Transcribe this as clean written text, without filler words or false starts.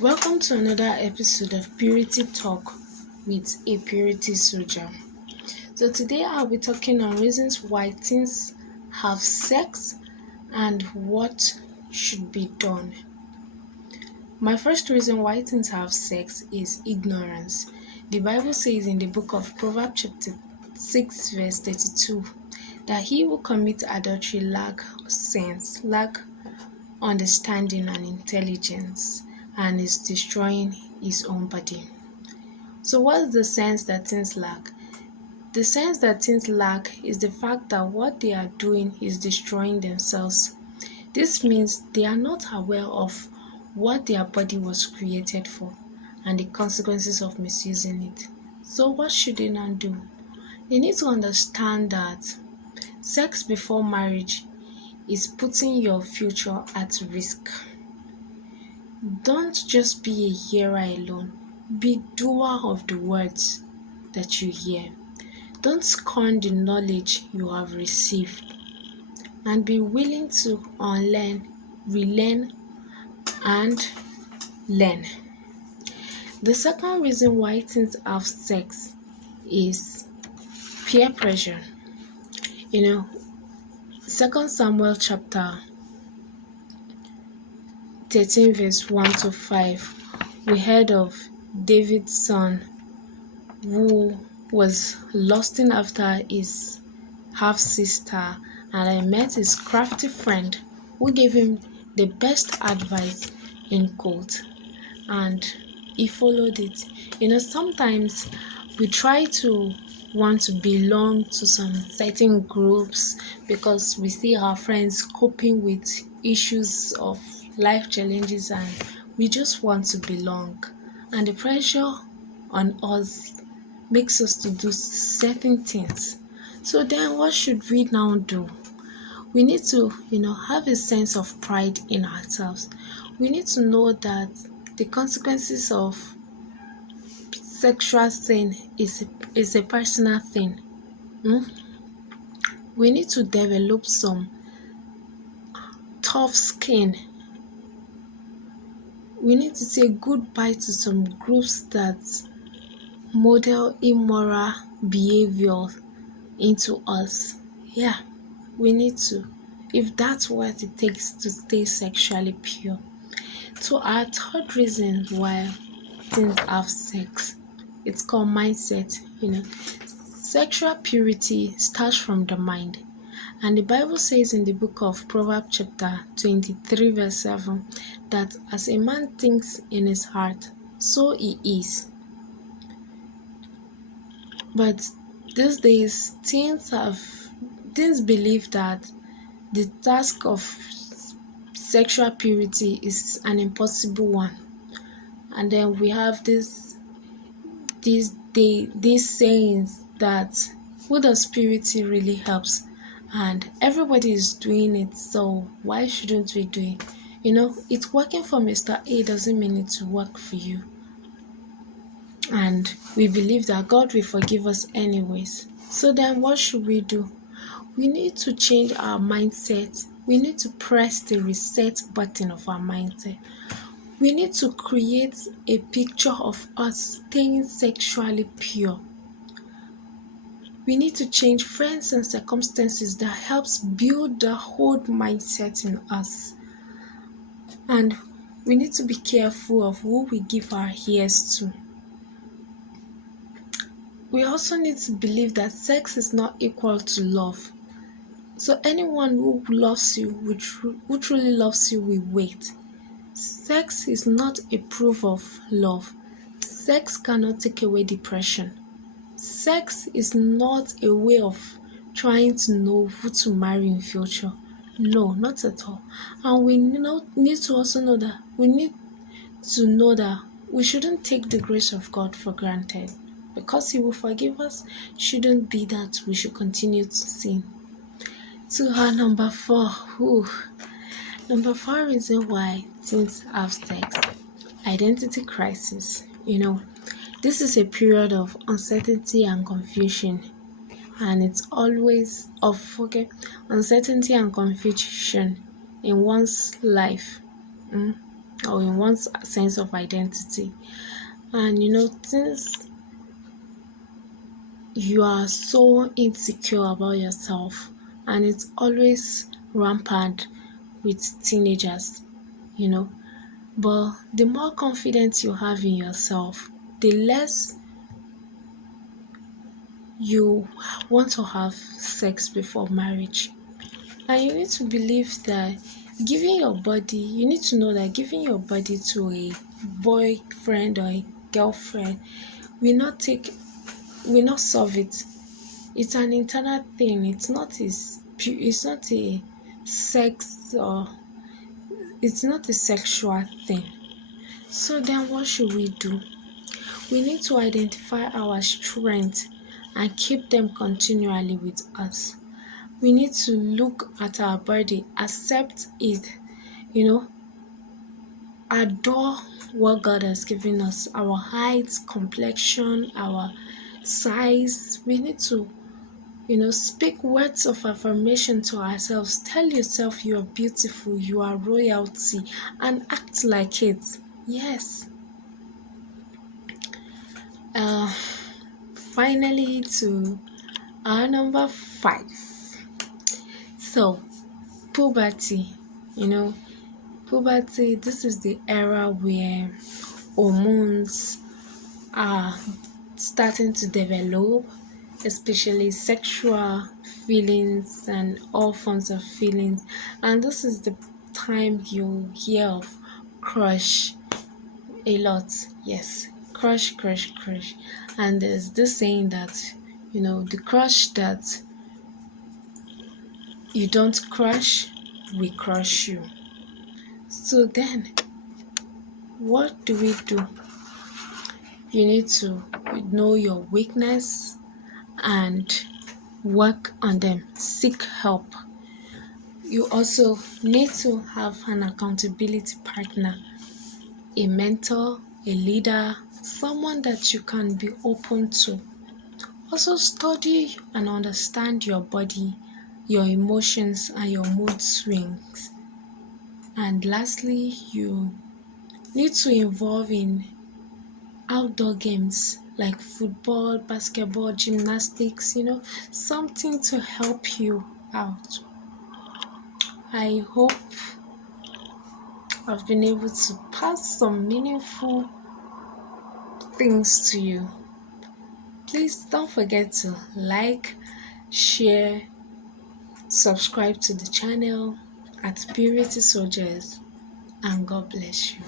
Welcome to another episode of Purity Talk with a Purity Soldier. So today I'll be talking on reasons why teens have sex and what should be done. My first reason why teens have sex is ignorance. The Bible says in the book of Proverbs chapter 6 verse 32 that he who commits adultery lack sense, lack understanding and intelligence, and is destroying his own body. So what's the sense that teens lack? The sense that teens lack is the fact that what they are doing is destroying themselves. This means they are not aware of what their body was created for and the consequences of misusing it. So what should they now do? They need to understand that sex before marriage is putting your future at risk. Don't just be a hearer alone, be doer of the words that you hear. Don't scorn the knowledge you have received, and be willing to unlearn, relearn, and learn. The second reason why teens have sex is peer pressure. 2 Samuel chapter 13 verse 1 to 5, we heard of David's son who was lusting after his half-sister, and I met his crafty friend who gave him the best advice in quote, and he followed it. Sometimes we try to want to belong to some certain groups because we see our friends coping with issues of life challenges and we just want to belong, and the pressure on us makes us to do certain things. So then what should we now do? We need to have a sense of pride in ourselves. We need to know that the consequences of sexual sin is a personal thing. We need to develop some tough skin. We need to say goodbye to some groups that model immoral behavior into us. We need to, if that's what it takes to stay sexually pure. So our third reason why teens have sex, it's called mindset. Sexual purity starts from the mind. And the Bible says in the book of Proverbs chapter 23 verse 7 that as a man thinks in his heart, so he is. But these days, teens believe that the task of sexual purity is an impossible one. And then we have these sayings that who does purity really helps, and everybody is doing it, so why shouldn't we do it? It's working for Mr. A doesn't mean it to work for you. And we believe that God will forgive us anyways. So then what should we do? We need to change our mindset. We need to press the reset button of our mindset. We need to create a picture of us staying sexually pure. We need to change friends and circumstances that helps build the whole mindset in us. And we need to be careful of who we give our ears to. We also need to believe that sex is not equal to love. So anyone who loves you, who truly loves you, will wait. Sex is not a proof of love. Sex cannot take away depression. Sex is not a way of trying to know who to marry in future. No, not at all. And we need to also know that we shouldn't take the grace of God for granted. Because He will forgive us, shouldn't be that we should continue to sin. To our number 4. Number 4 reason why teens have sex. Identity crisis. This is a period of uncertainty and confusion. And it's always uncertainty and confusion in one's life. or in one's sense of identity. And since you are so insecure about yourself, and it's always rampant with teenagers, you know. But the more confidence you have in yourself, the less you want to have sex before marriage. And you need to believe that you need to know that giving your body to a boyfriend or a girlfriend will not take, will not solve it. It's an internal thing. It's not a sex, or it's not a sexual thing. So then what should we do? We need to identify our strengths and keep them continually with us. We need to look at our body, accept it, you know, adore what God has given us, our height, complexion, our size. We need to, speak words of affirmation to ourselves. Tell yourself you are beautiful, you are royalty, and act like it. Yes. Uh, Finally, to our number 5. So, puberty. You know, puberty, this is the era where hormones are starting to develop, especially sexual feelings and all forms of feelings. And this is the time you hear of crush a lot. Yes, crush, crush, crush. And there's this saying that, the crush that you don't crush will crush you. So then, what do we do? You need to know your weakness and work on them. Seek help. You also need to have an accountability partner, a mentor, a leader, someone that you can be open to. Also study and understand your body, your emotions, and your mood swings. And lastly, you need to involve in outdoor games like football, basketball, gymnastics, something to help you out. I hope I've been able to pass some meaningful things to you. Please don't forget to like, share, subscribe to the channel at Purity Soldiers, and God bless you.